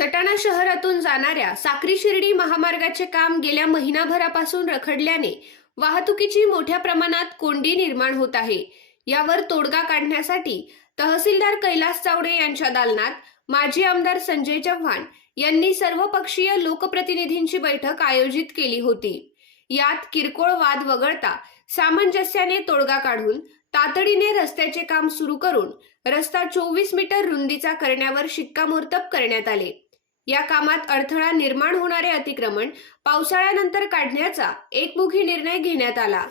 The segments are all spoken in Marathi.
सटाणा शहरातून जाणाऱ्या साक्री शिर्डी महामार्गाचे काम गेल्या महिनाभरापासून रखडल्याने वाहतुकीची मोठ्या प्रमाणात कोंडी निर्माण होत आहे. यावर तोडगा काढण्यासाठी तहसीलदार कैलास चावडे यांच्या दालनात माजी आमदार संजय चव्हाण यांनी सर्वपक्षीय लोकप्रतिनिधींची बैठक आयोजित केली होती. यात किरकोळ वाद वगळता सामंजस्याने तोडगा काढून तातडीने रस्त्याचे काम सुरू करून रस्ता चोवीस मीटर रुंदीचा करण्यावर शिक्कामोर्तब करण्यात आले. या कामात अडथळा निर्माण होणारे अतिक्रमण पावसाळ्यानंतर काढण्याचा एकमुखी निर्णय घेण्यात आला.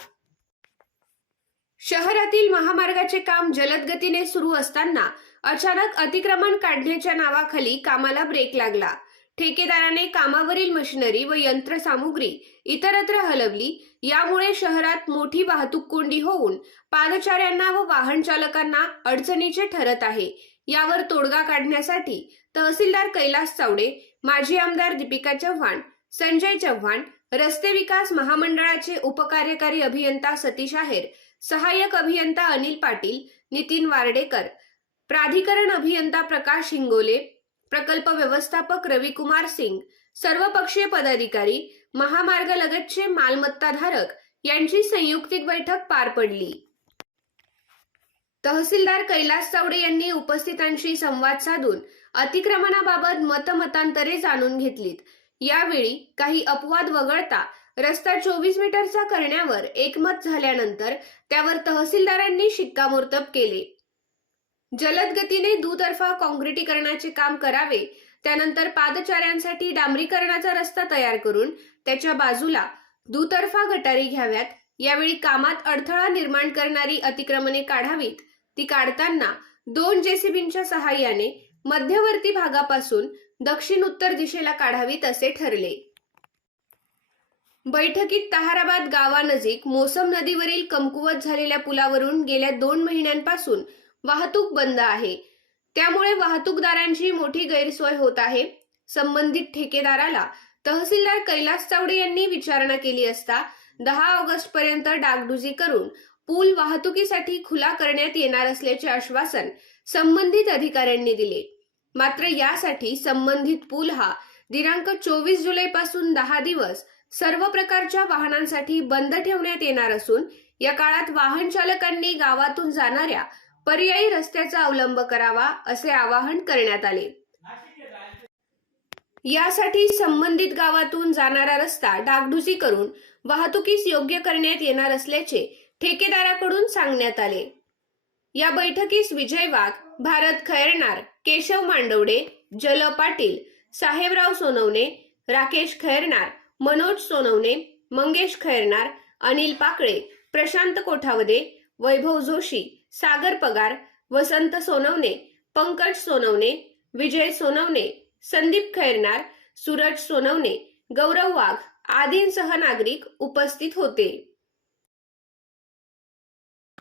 शहरातील महामार्गाचे काम जलद गतीने सुरू असताना अचानक अतिक्रमण काढण्याच्या नावाखाली कामाला ब्रेक लागला. ठेकेदाराने कामावरील मशिनरी व यंत्रसामुग्री इतरत्र हलवली यामुळे शहरात मोठी वाहतूक कोंडी होऊन पादचाऱ्यांना व वाहन चालकांना अडचणीचे ठरत आहे. यावर तोडगा काढण्यासाठी तहसीलदार कैलास चावडे माजी आमदार दीपिका चव्हाण संजय चव्हाण रस्ते विकास महामंडळाचे उपकार्यकारी अभियंता सतीश आहेर सहाय्यक अभियंता अनिल पाटील नितीन वार्डेकर प्राधिकरण अभियंता प्रकाश हिंगोले प्रकल्प व्यवस्थापक रविकुमार सिंग सर्वपक्षीय पदाधिकारी महामार्गलगतचे मालमत्ताधारक यांची संयुक्तिक बैठक पार पडली. तहसीलदार कैलास चावडे यांनी उपस्थितांशी संवाद साधून अतिक्रमणाबाबत मतमतांतरे जाणून घेतलीत. यावेळी काही अपवाद वगळता रस्ता चोवीस मीटरचा करण्यावर एकमत झाल्यानंतर त्यावर तहसीलदारांनी शिक्कामोर्तब केले. जलद गतीने दुतर्फा काँक्रिटीकरणाचे काम करावे त्यानंतर पादचाऱ्यांसाठी डांबरीकरणाचा रस्ता तयार करून त्याच्या बाजूला दुतर्फा गटारी घ्याव्यात. यावेळी कामात अडथळा निर्माण करणारी अतिक्रमणे काढावीत. ती काढताना दोन जेसीबींच्या सहाय्याने मध्यवर्ती भागापासून दक्षिण उत्तर दिशेला काढावीत असे ठरले. बैठकीत तहाराबाद गावानजीक मोसम नदीवरील कमकुवत झालेल्या पुलावरून गेल्या दोन महिन्यांपासून वाहतूक बंद आहे. त्यामुळे वाहतूकदारांची मोठी गैरसोय होत आहे. संबंधित ठेकेदाराला तहसीलदार कैलास चावडे यांनी विचारणा केली असता दहा ऑगस्ट पर्यंत डागडुजी करून पूल वाहतुकीसाठी खुला करण्यात येणार असल्याचे आश्वासन संबंधित अधिकाऱ्यांनी दिले. मात्र यासाठी संबंधित पूल हा दिनांक चोवीस जुलै पासून दहा दिवस सर्व प्रकारच्या वाहनांसाठी बंद ठेवण्यात येणार असून या काळात वाहन चालकांनी गावातून जाणाऱ्या पर्यायी रस्त्याचा अवलंब करावा असे आवाहन करण्यात आले. यासाठी संबंधित गावातून जाणारा रस्ता डागडुजी करून वाहतुकीस योग्य करण्यात येणार असल्याचे ठेकेदाराकडून सांगण्यात आले. या बैठकीस विजय वाघ भारत खैरनार केशव मांडवडे जल पाटील साहेबराव सोनवणे राकेश खैरनार मनोज सोनवणे मंगेश खैरनार अनिल पाकळे प्रशांत कोठावदे वैभव जोशी सागर पगार वसंत सोनवणे पंकज सोनवणे विजय सोनवणे संदीप खैरनार सूरज सोनवणे गौरव वाघ आदींसह नागरिक उपस्थित होते.